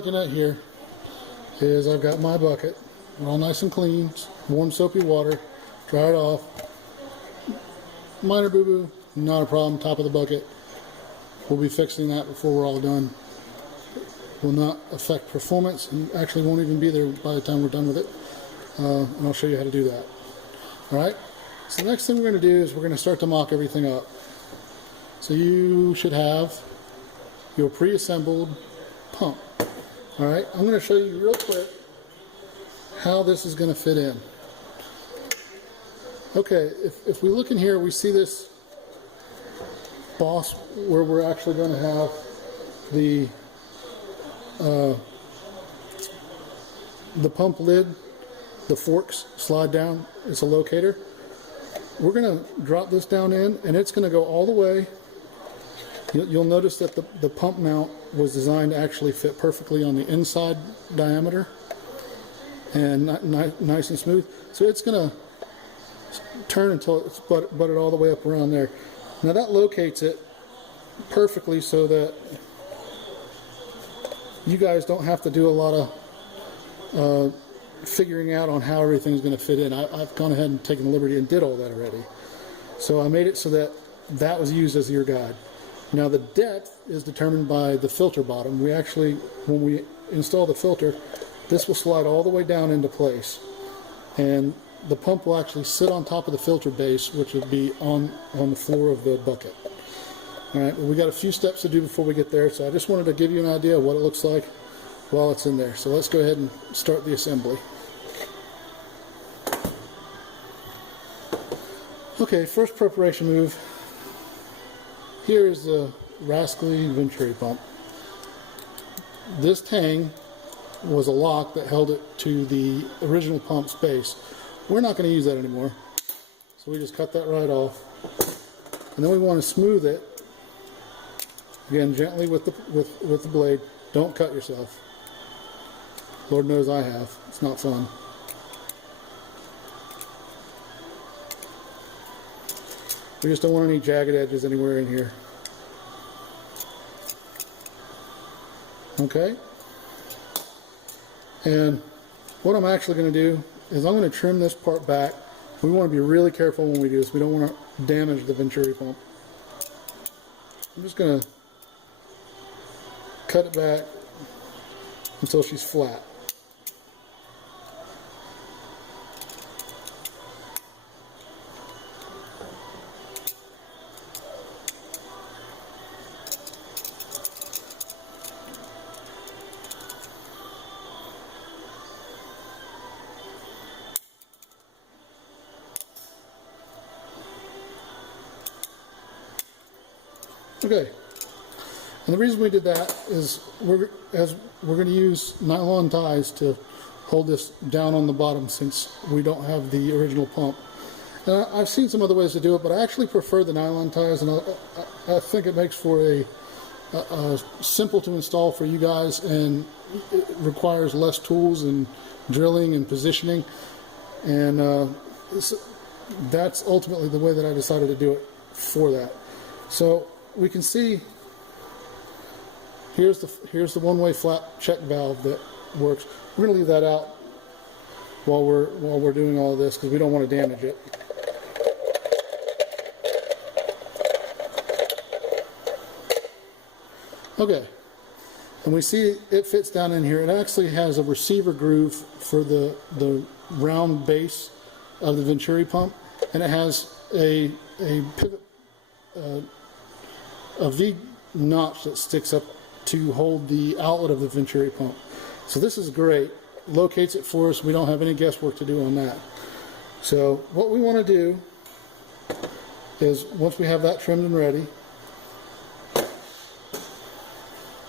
looking at here is I've got my bucket, all nice and clean, warm soapy water, dry it off. Minor boo-boo, not a problem, top of the bucket. We'll be fixing that before we're all done. Will not affect performance and actually won't even be there by the time we're done with it. And I'll show you how to do that. Alright, so the next thing we're going to do is we're going to start to mock everything up. So you should have your pre-assembled pump. Alright, I'm going to show you real quick how this is going to fit in. Okay, if we look in here, we see this boss where we're actually going to have the pump lid, the forks slide down. It's a locator. We're going to drop this down in, and it's going to go all the way. You'll notice that the pump mount was designed to actually fit perfectly on the inside diameter and nice and smooth. So it's going to turn until it's butted all the way up around there. Now that locates it perfectly so that you guys don't have to do a lot of figuring out on how everything's going to fit in. I've gone ahead and taken the liberty and did all that already. So I made it so that that was used as your guide. Now the depth is determined by the filter bottom. We actually, when we install the filter, this will slide all the way down into place. And the pump will actually sit on top of the filter base, which would be on the floor of the bucket. Alright, well, we got a few steps to do before we get there, so I just wanted to give you an idea of what it looks like while it's in there. So let's go ahead and start the assembly. Okay, first preparation move. Here is the rascally Venturi pump. This tang was a lock that held it to the original pump's base. We're not going to use that anymore, so we just cut that right off. And then we want to smooth it, again gently with the blade. Don't cut yourself. Lord knows I have. It's not fun. We just don't want any jagged edges anywhere in here. Okay? And what I'm actually going to do is I'm going to trim this part back. We want to be really careful when we do this. We don't want to damage the Venturi pump. I'm just going to cut it back until she's flat. Okay, and the reason we did that is we're going to use nylon ties to hold this down on the bottom since we don't have the original pump. And I've seen some other ways to do it, but I actually prefer the nylon ties, and I think it makes for a simple to install for you guys, and it requires less tools and drilling and positioning, and that's ultimately the way that I decided to do it for that. So we can see here's the one-way flat check valve that works. We're going to leave that out while we're doing all of this because we don't want to damage it. Okay, and we see it fits down in here. It actually has a receiver groove for the round base of the Venturi pump, and it has a pivot, a V notch that sticks up to hold the outlet of the Venturi pump. So this is great. Locates it for us. We don't have any guesswork to do on that. So what we want to do is, once we have that trimmed and ready,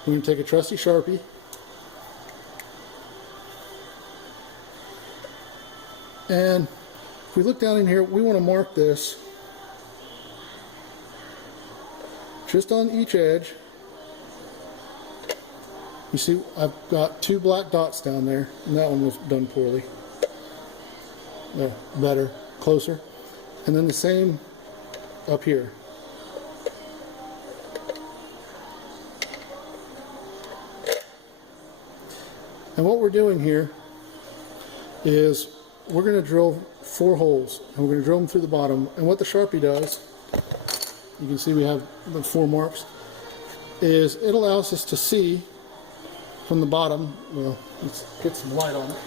we're going to take a trusty Sharpie and if we look down in here, we want to mark this just on each edge. You see, I've got two black dots down there, and that one was done poorly. There, better, closer. And then the same up here. And what we're doing here is we're going to drill 4 holes, and we're going to drill them through the bottom. And what the Sharpie does, you can see we have the 4 marks, is it allows us to see from the bottom. Well, let's get some light on it.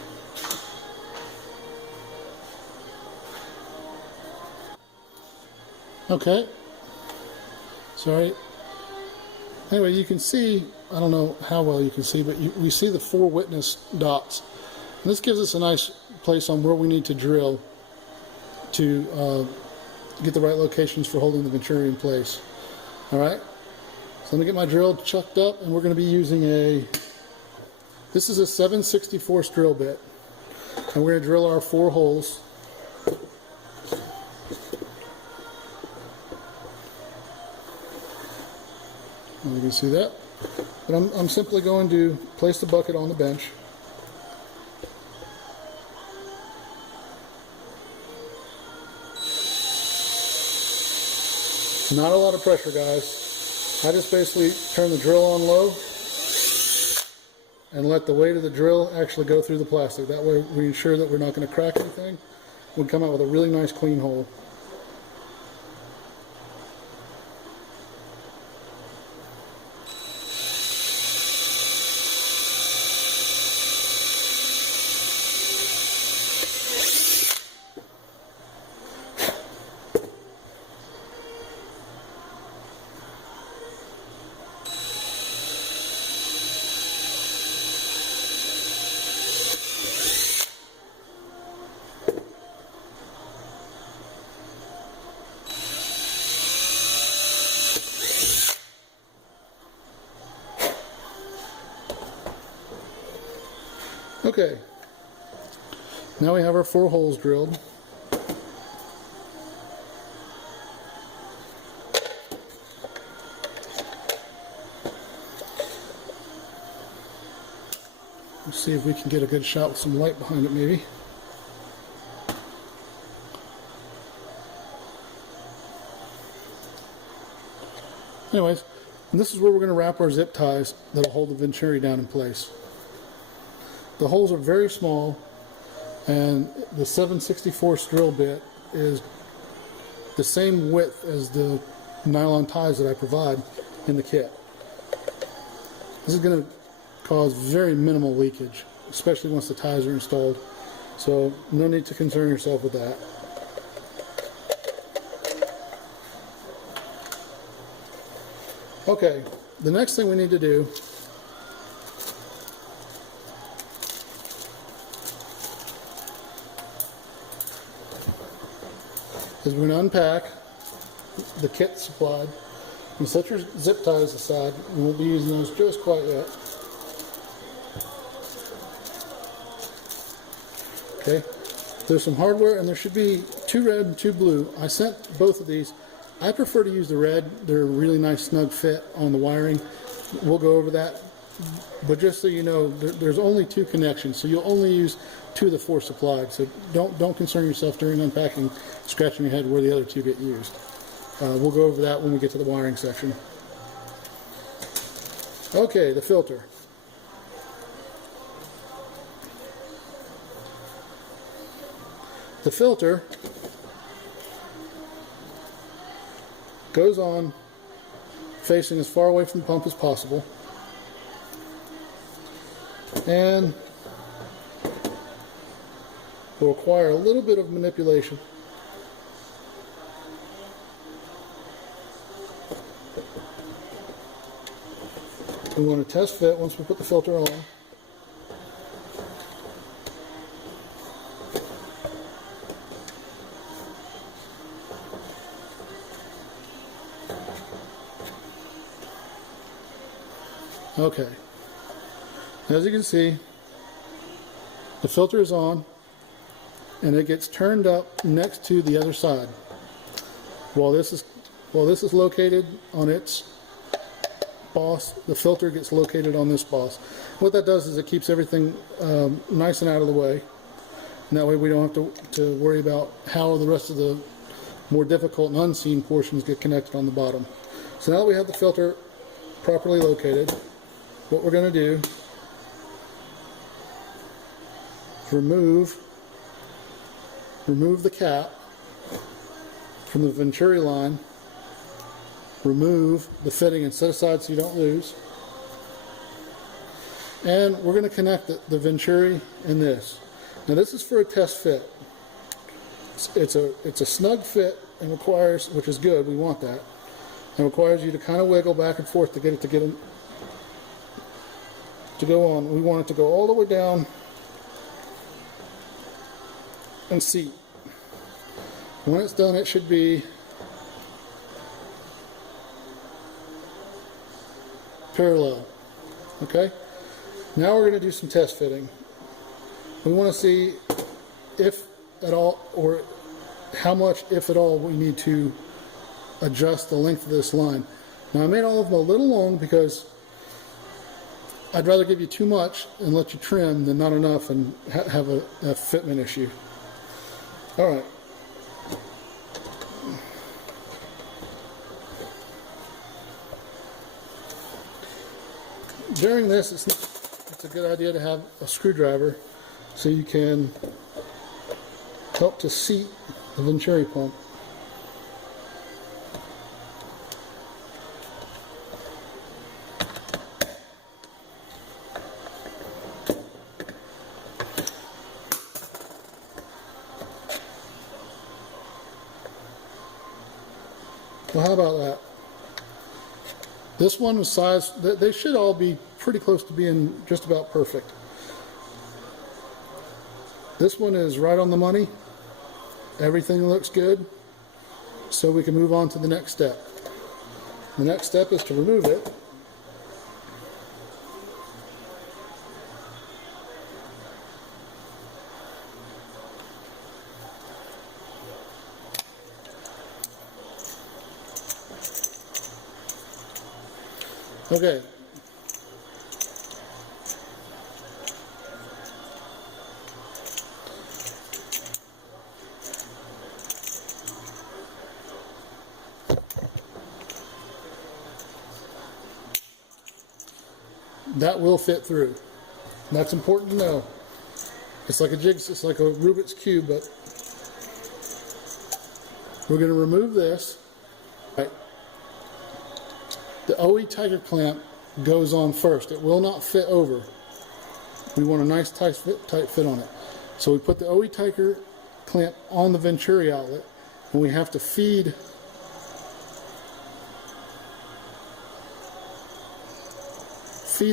Okay, sorry. Anyway, you can see, I don't know how well you can see, but we see the 4 witness dots. And this gives us a nice place on where we need to drill to get the right locations for holding the venturi in place. Alright, so let me get my drill chucked up, and we're going to be using this is a 7/64 drill bit. And we're going to drill our 4 holes. You can see that. But I'm simply going to place the bucket on the bench. Not a lot of pressure, guys. I just basically turn the drill on low and let the weight of the drill actually go through the plastic. That way we ensure that we're not going to crack anything. We'll come out with a really nice clean hole. Okay, now we have our 4 holes drilled. Let's see if we can get a good shot with some light behind it maybe. Anyways, and this is where we're going to wrap our zip ties that'll hold the venturi down in place. The holes are very small, and the 7/64 drill bit is the same width as the nylon ties that I provide in the kit. This is going to cause very minimal leakage, especially once the ties are installed. So no need to concern yourself with that. Okay, the next thing we need to do is we're going to unpack the kit supplied and set your zip ties aside. We won't be using those just quite yet. Okay, there's some hardware, and there should be 2 red and 2 blue. I sent both of these. I prefer to use the red. They're a really nice snug fit on the wiring. We'll go over that. But just so you know, there's only 2 connections, so you'll only use 2 of the 4 supplied. So don't concern yourself during unpacking, scratching your head where the other 2 get used. We'll go over that when we get to the wiring section. Okay, the filter. The filter goes on facing as far away from the pump as possible. And will require a little bit of manipulation. We want to test fit once we put the filter on. Okay. As you can see, the filter is on, and it gets turned up next to the other side. While this is located on its boss, the filter gets located on this boss. What that does is it keeps everything nice and out of the way, and that way we don't have to worry about how the rest of the more difficult and unseen portions get connected on the bottom. So now that we have the filter properly located, what we're going to do remove the cap from the venturi line, remove the fitting and set aside so you don't lose. And we're going to connect the venturi in this. Now this is for a test fit. It's a snug fit and requires, which is good, we want that. And requires you to kind of wiggle back and forth to get it to go on. We want it to go all the way down and seat. When it's done, it should be parallel. Okay? Now we're going to do some test fitting. We want to see if at all, or how much, if at all, we need to adjust the length of this line. Now I made all of them a little long because I'd rather give you too much and let you trim than not enough and have a fitment issue. All right. During this, it's a good idea to have a screwdriver so you can help to seat the venturi pump. Well, how about that? This one was sized, they should all be pretty close to being just about perfect. This one is right on the money. Everything looks good. So we can move on to the next step. The next step is to remove it. Okay. That will fit through. That's important to know. It's like it's like a Rubik's Cube, but we're going to remove this. Right. The OE tiger clamp goes on first. It will not fit over. We want a nice tight fit on it. So we put the OE tiger clamp on the venturi outlet, and we have to feed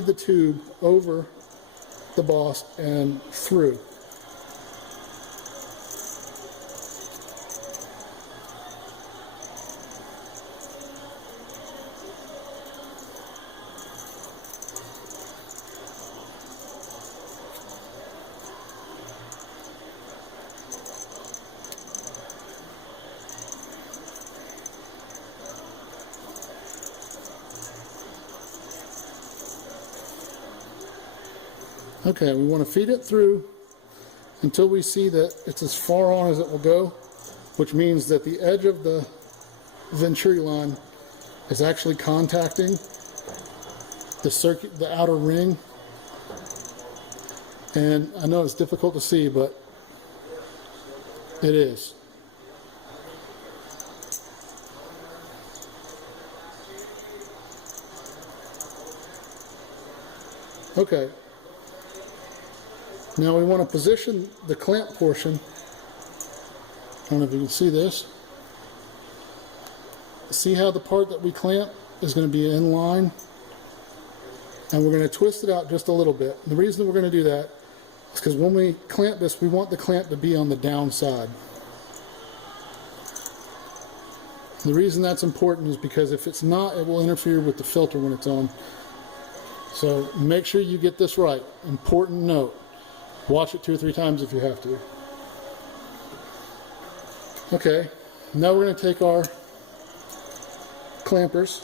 the tube over the boss and through. Okay, we want to feed it through until we see that it's as far on as it will go, which means that the edge of the venturi line is actually contacting the outer ring. And I know it's difficult to see, but it is. Okay. Now we want to position the clamp portion. I don't know if you can see this. See how the part that we clamp is going to be in line? And we're going to twist it out just a little bit. The reason we're going to do that is because when we clamp this, we want the clamp to be on the downside. The reason that's important is because if it's not, it will interfere with the filter when it's on. So make sure you get this right. Important note. Watch it 2 or 3 times if you have to. Okay, now we're going to take our clampers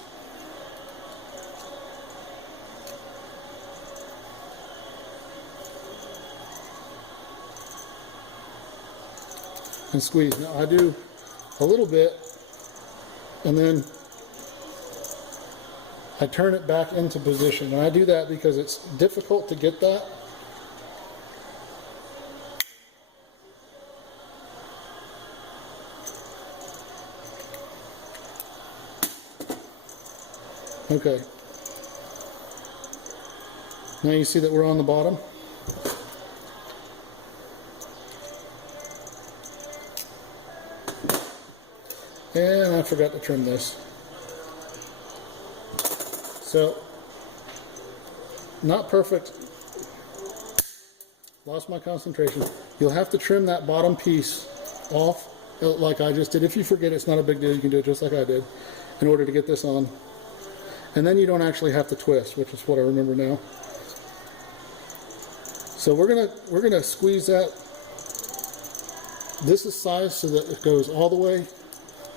and squeeze. Now I do a little bit and then I turn it back into position, and I do that because it's difficult to get that Okay. Now you see that we're on the bottom. And I forgot to trim this. So, not perfect. Lost my concentration. You'll have to trim that bottom piece off like I just did. If you forget, it's not a big deal. You can do it just like I did in order to get this on. And then you don't actually have to twist, which is what I remember now. So we're gonna squeeze that. This is sized so that it goes all the way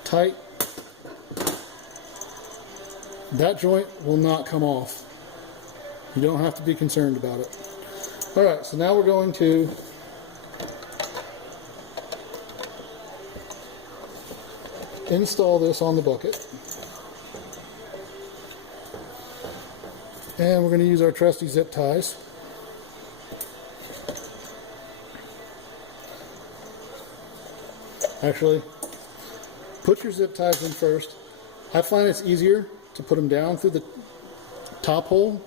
tight. That joint will not come off. You don't have to be concerned about it. All right, so now we're going to install this on the bucket. And we're going to use our trusty zip ties. Actually, put your zip ties in first. I find it's easier to put them down through the top hole.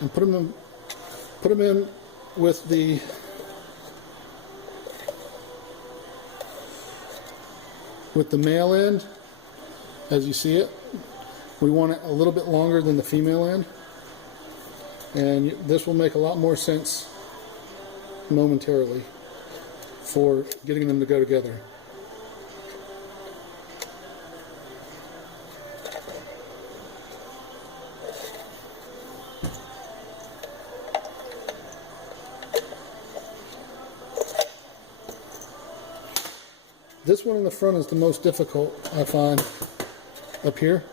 And put them in with the male end as you see it. We want it a little bit longer than the female end, and this will make a lot more sense momentarily for getting them to go together. This one in the front is the most difficult, I find, up here.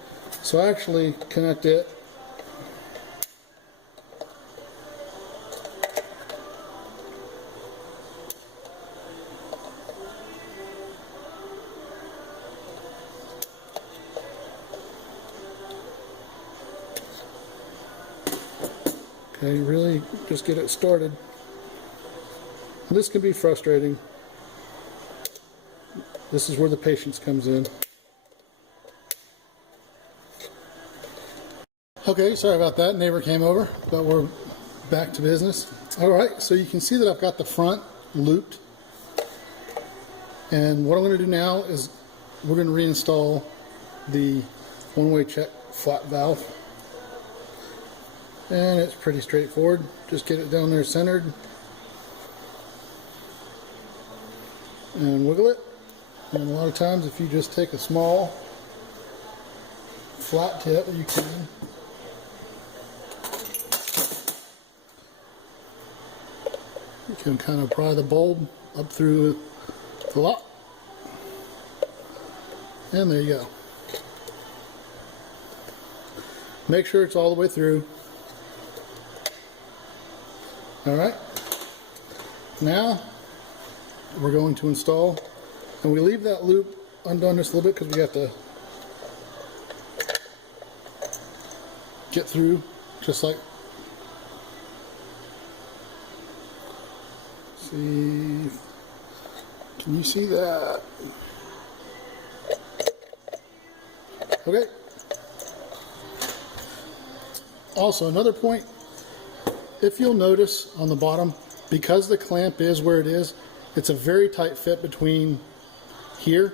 So I actually connect it okay, really just get it started. This can be frustrating. This is where the patience comes in. Okay, sorry about that. Neighbor came over, but we're back to business. All right, so you can see that I've got the front looped. And what I'm going to do now is we're going to reinstall the one-way check flat valve. And it's pretty straightforward. Just get it down there centered. And wiggle it. And a lot of times if you just take a small flat tip, you can kind of pry the bulb up through the lock. And there you go. Make sure it's all the way through. Alright. Now we're going to install. And we leave that loop undone just a little bit because we have to get through just like, see, can you see that? Okay. Also, another point, if you'll notice on the bottom, because the clamp is where it is, it's a very tight fit between here.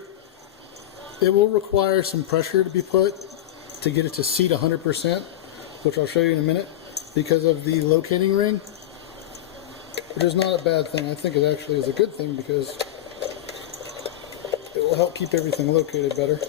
It will require some pressure to be put to get it to seat 100%, which I'll show you in a minute, because of the locating ring, which is not a bad thing. I think it actually is a good thing because it will help keep everything located better.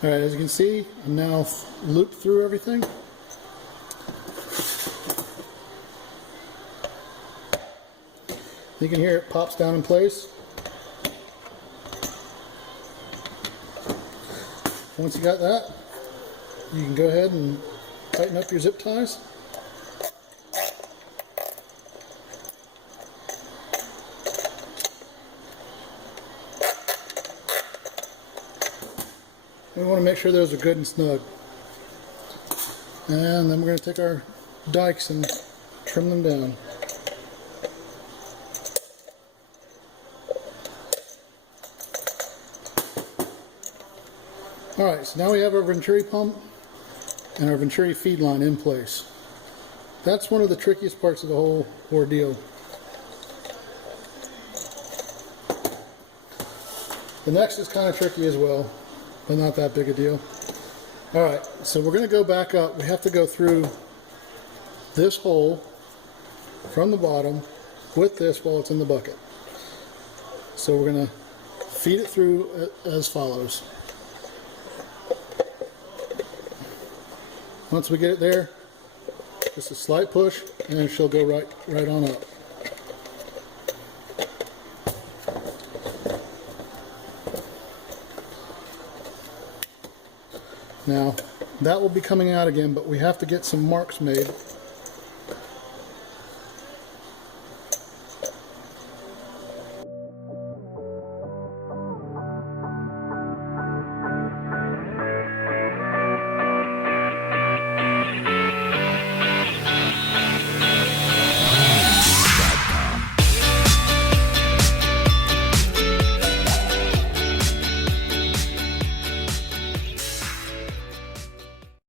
Alright, as you can see, I'm now looped through everything. You can hear it pops down in place. Once you got that, you can go ahead and tighten up your zip ties. We want to make sure those are good and snug. And then we're going to take our dikes and trim them down. Alright, so now we have our Venturi pump and our Venturi feed line in place. That's one of the trickiest parts of the whole ordeal. The next is kind of tricky as well, but not that big a deal. Alright, so we're going to go back up. We have to go through this hole from the bottom with this while it's in the bucket. So we're going to feed it through as follows. Once we get it there, just a slight push and she'll go right on up. Now, that will be coming out again, but we have to get some marks made